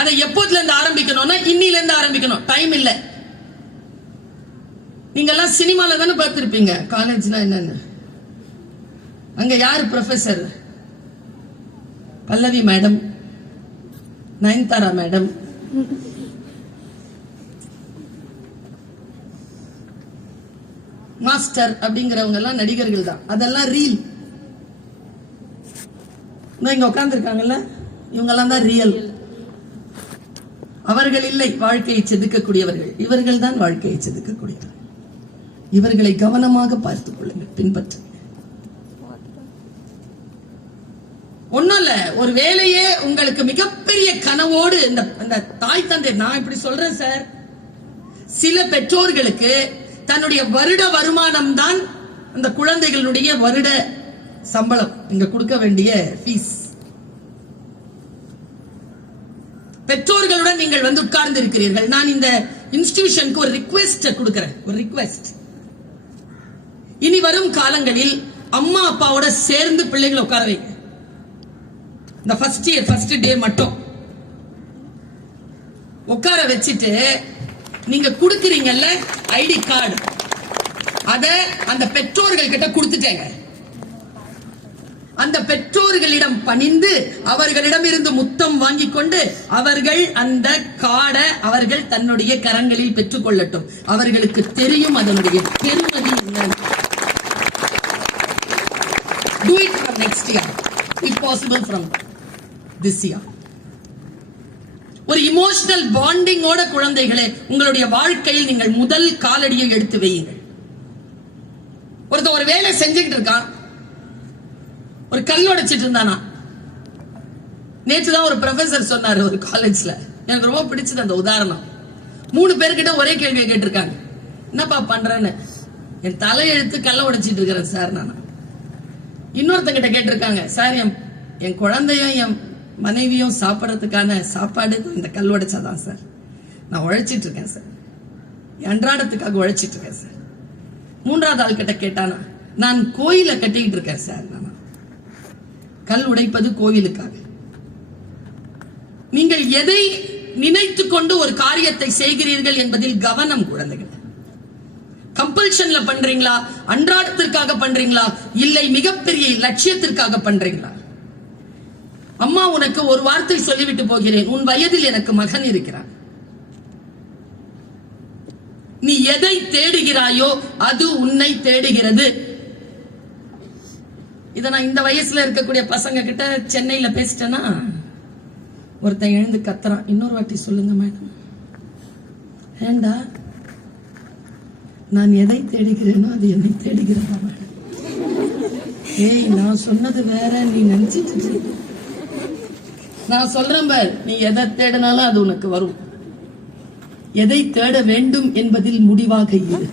அதை எப்போதுல இருந்து ஆரம்பிக்கணும்னா இன்னில இருந்து ஆரம்பிக்கணும். டைம் இல்ல. நீங்க எல்லாம் சினிமால தானே பார்த்திருப்பீங்க காலேஜ்னா என்னன்னு. அங்க யாரு ப்ரொஃபசர்? பல்லவி மேடம், நயன்தாரா மேடம், மாஸ்டர் அப்படிங்கிறவங்க எல்லாம் நடிகர்கள் தான். அதெல்லாம் ரீல். இங்க உட்கார்ந்து இருக்காங்கல்ல, இவங்க எல்லாம் தான் ரியல். அவர்கள் இல்லை வாழ்க்கையை செதுக்கக்கூடியவர்கள், இவர்கள் தான் வாழ்க்கையை செதுக்கக்கூடியவர்கள். இவர்களை கவனமாக பார்த்துக் கொள்ளுங்கள், பின்பற்று. ஒண்ணும் இல்ல, ஒரு வேலையே உங்களுக்கு மிகப்பெரிய கனவோடு இந்த தாய் தந்தை, நான் இப்படி சொல்றேன் சார், சில பெற்றோர்களுக்கு தன்னுடைய வருட வருமானம் தான் அந்த குழந்தைகளுடைய வருட சம்பளம், இங்க கொடுக்க வேண்டிய ஃபீஸ். பெற்றோர்களுடன் நீங்கள் வந்து உட்கார்ந்து இருக்கிறீர்கள். நான் இந்த இன்ஸ்டிடியூஷனுக்கு ஒரு ரிக்வெஸ்ட் கொடுக்கிறேன், ஒரு ரிக்வெஸ்ட். இனி வரும் காலங்களில் அம்மா அப்பாவோட சேர்ந்து பிள்ளைகளை உட்கார வைங்க. இந்த ஃபர்ஸ்ட் டே மட்டும் உட்கார வச்சுட்டு நீங்க கொடுக்கிறீங்கல்ல ஐடி கார்டு, அத அந்த பெற்றோர்கள் கிட்ட கொடுத்துட்டேங்க. அந்த பெற்றோர்களிடம் பணிந்து அவர்களிடம் இருந்து முத்தம் வாங்கி கொண்டு அவர்கள் அந்த கார்டை அவர்கள் தன்னுடைய கரங்களில் பெற்றுக் கொள்ளட்டும். அவர்களுக்கு தெரியும் அதனுடைய பெருமதி என்ன. Do it from next year, if possible from this year. ஒரு இமோஷனல் பாண்டிங்கோட குழந்தைகளே உங்களுடைய வாழ்க்கையில் நீங்கள் முதல் காலடியை எடுத்து வையுங்கள். ஒருத்தர் ஒரு வேலை செஞ்சுக்கிட்டு இருக்கான், ஒரு கல் உடைச்சிட்டு இருந்தானா. நேற்றுதான் ஒரு ப்ரொஃபசர் சொன்னாரு ஒரு காலேஜ்ல, எனக்கு ரொம்ப பிடிச்சது அந்த உதாரணம். 3 பேர்கிட்ட ஒரே கேள்வியை கேட்டிருக்காங்க, என்னப்பா பண்றேன்னு. என் தலையெழுத்து கல்ல உடைச்சிட்டு இருக்கிறேன் சார். நான் இன்னொருத்தங்கிட்ட கேட்டிருக்காங்க, சார் என் குழந்தையும் என் மனைவியும் சாப்பிடறதுக்கான சாப்பாடு இந்த கல் உடைச்சாதான் சார். நான் உழைச்சிட்டு இருக்கேன் சார், அன்றாடத்துக்காக உழைச்சிட்டு இருக்கேன் சார். 3வது ஆள் கிட்ட கேட்டானா, நான் கோயிலை கட்டிக்கிட்டு இருக்கேன் சார். நான் கல் உடைப்பது கோயிலுக்காக. நீங்கள் எதை நினைத்து கொண்டு ஒரு காரியத்தை செய்கிறீர்கள் என்பதில் கவனம் குழந்தைகள். கம்பல்ஷன்ல பண்றீங்களா, அன்றாடத்திற்காக பண்றீங்களா, இல்லை மிகப்பெரிய லட்சியத்திற்காக பண்றீங்களா? அம்மா உனக்கு ஒரு வார்த்தை சொல்லிவிட்டு போகிறேன், உன் வயதில் எனக்கு மகன் இருக்கிறான். நீ எதை தேடுகிறாயோ அது உன்னை தேடுகிறது. இத நான் இந்த வயசுல இருக்கக்கூடிய பசங்க கிட்ட சென்னையில பேசிட்டேன்னா ஒருத்தன் எழுந்து கத்துறான், இன்னொரு வாட்டி சொல்லுங்க மேடம். ஏண்டா, நான் எதை தேடுகிறேனோ அது என்னை தேடுகிறதா மேடம்? ஏய், நான் சொன்னது வேற, நீ நினைச்சிட்டு. நான் சொல்றேன் பார், நீ எதை தேடினாலும் அது உனக்கு வரும். எதை தேட வேண்டும் என்பதில் முடிவாக இரு.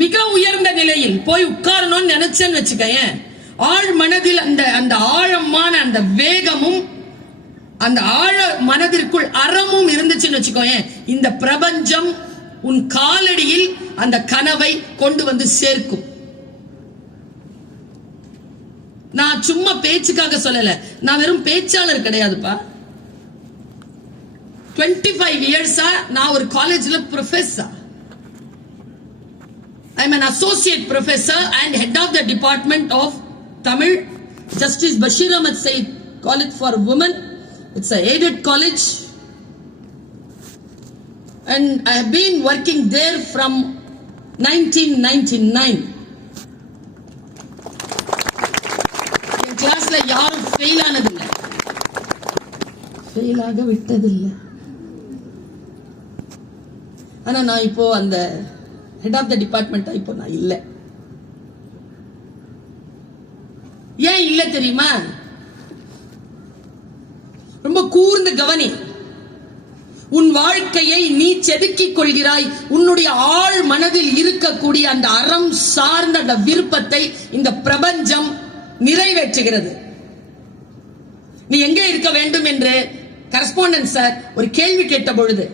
மிக உயர்ந்த நிலையில் போய் உட்காரணும்னு நினைச்சேன்னு வச்சுக்கேன், ஆழ் மனதில் அந்த ஆழமான அந்த வேகமும் அந்த ஆழ மனதிற்குள் அறமும் இருந்துச்சுன்னு வச்சுக்கோயேன், இந்த பிரபஞ்சம் உன் காலடியில் அந்த கனவை கொண்டு வந்து சேர்க்கும். நான் சும்மா பேச்சுக்காக சொல்லல, நான் வெறும் பேச்சாளர் கிடையாதுப்பா. 25 இயர்ஸா நான் ஒரு காலேஜ்ல professor. I am an associate professor and head of the department of Tamil. Justice Bashir Ahmed Said College for Women. It's a aided college. And I have been working there from 1999. என் கிளாஸ்ல யாரும் fail ஆனதில்லை, fail ஆக விட்டதில்லை. ஆனா நான் இப்போ அந்த head of the department இப்போ நான் இல்ல. ஏன் இல்ல தெரியுமா? ரொம்ப கூர்ந்து கவனி. உன் வாழ்க்கையை நீ செதுக்கிக் கொள்கிறாய். உன்னுடைய ஆழ் மனதில் இருக்கக்கூடிய அந்த அறம் சார்ந்த அந்த விருப்பத்தை இந்த பிரபஞ்சம் நிறைவேற்றுகிறது. நீ எங்கே இருக்க வேண்டும் என்று கரஸ்பாண்டன்ட் சார் ஒரு கேள்வி கேட்ட பொழுது,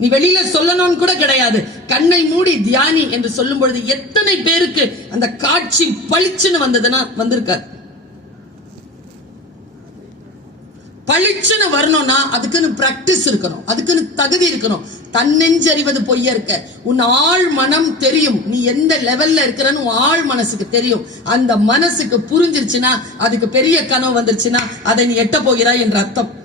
நீ வெளியில சொல்லணும்னு கூட கிடையாது, கண்ணை மூடி தியானி என்று சொல்லும் பொழுது எத்தனை பேருக்கு அந்த காட்சி பளிச்சுன்னு வந்ததுன்னா வந்திருக்காரு. பளிச்சுன்னு வரணும்னா அதுக்குன்னு பிராக்டிஸ் இருக்கணும், அதுக்குன்னு தகுதி இருக்கணும். தன்னெஞ்சறிவது பொய்ய இருக்க, உன் ஆழ் மனம் தெரியும், நீ எந்த லெவல்ல இருக்கிறன்னு உன் ஆழ் மனசுக்கு தெரியும். அந்த மனசுக்கு புரிஞ்சிருச்சுன்னா, அதுக்கு பெரிய கனவு வந்துருச்சுன்னா அதை நீ எட்ட போகிறாய் என்ற அர்த்தம்.